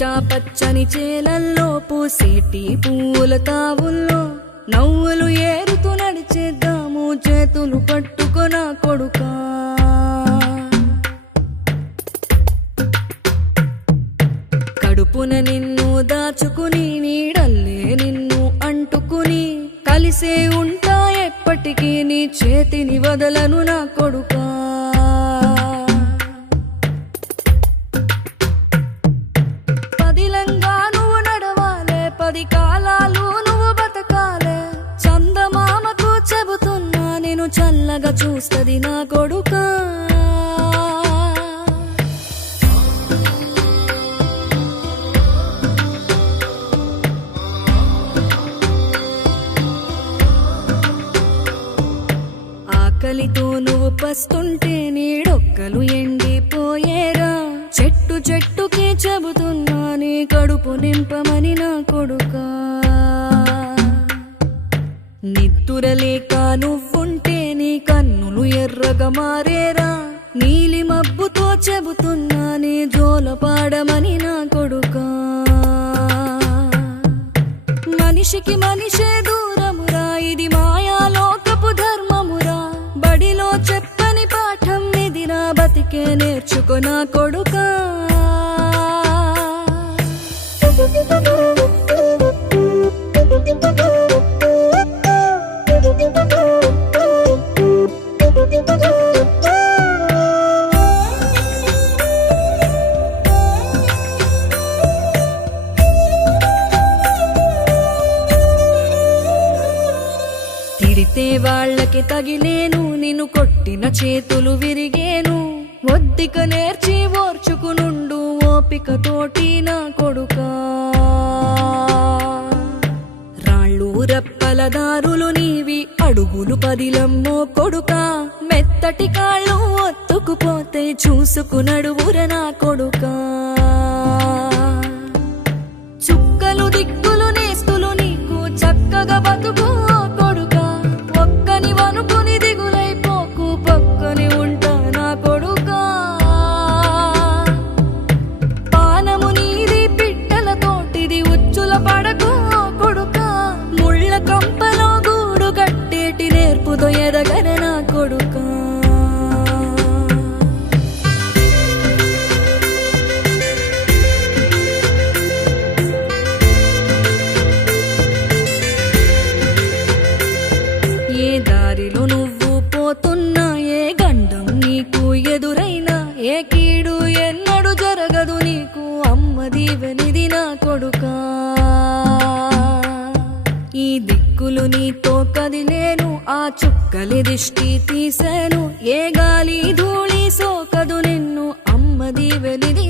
పచ్చా పచ్చని చేలల్లో పూసేటి పూల తావుల్లో నవ్వులు ఏరుతూ నడిచేద్దాము చేతులు పట్టుకొన కొడుకా. కడుపున నిన్ను దాచుకుని నీడల్లే నిన్ను అంటుకుని కలిసే ఉంటా ఎప్పటికీ నీ చేతిని వదలను నా కొడుకా. పదిలంగా నువ్వు నడవాలే, 10 కాలాలు నువ్వు బతకాలే. చందమామకు చెబుతున్నా నేను చల్లగా చూస్తది నా కొడుకా. ఆకలితో నువ్వు పస్తుంటే నీడొక్కలు ఎండిపోయేరా. చెట్టు చెట్టుకి చెబుతున్నా నీ కడుపు నింపమని నా కొడుకా. నిద్దురలేక నువ్వుంటే నీ కన్నులు ఎర్రగా మారేరా. నీలి మబ్బుతో చెబుతున్నా నీ జోల పాడమని నా కొడుకా. మనిషికి మనిషే దూరమురా, ఇది మాయాలోకపు ధర్మమురా. బడిలో చెప్పని పాఠం ఇదిరా, బతికే నేర్చుకో నా కొడుకా. తిడితే వాళ్ళకి తగిలేను, నిన్ను కొట్టిన చేతులు విరిగేను. ఒద్దిక నేర్చి ఓర్చుకునుండు ఓపిక తోటి నా కొడుకా. రాళ్ళు రప్పల దారులు నీవి, అడుగులు పదిలమ్మో కొడుకా. మెత్తటి కాళ్ళు ఒత్తుకుపోతే చూసుకునడువుర నా కొడుకా. చుక్కలు దిక్కులు నేస్తులు నీకు చక్కగా బతుకు కొడుకా. ఒక్కని వనుకుని దిగులైపోకు, పక్కని ఉంటా నా కొడుకా. పానము నీది పిట్టల తోటిది, ఉచ్చుల పడకు కొడుకా. ముళ్ళ కంపలో గూడు కట్టేటి నేర్పుతో ఎదగర నా కొడుకా. ఏ దారిలో నువ్వు పోతున్నా, ఏ గండం నీకు ఎదురైనా, ఏ కీడు ఎన్నడు జరగదు నీకు అమ్మ దీవెనిది నా కొడుకా. ఈ దిక్కులు నీతో కదిలేను, ఆ చుక్కలి దిష్టి తీసేను. ఏ గాలి ధూళి సోకదు నిన్ను అమ్మ దీవెనిది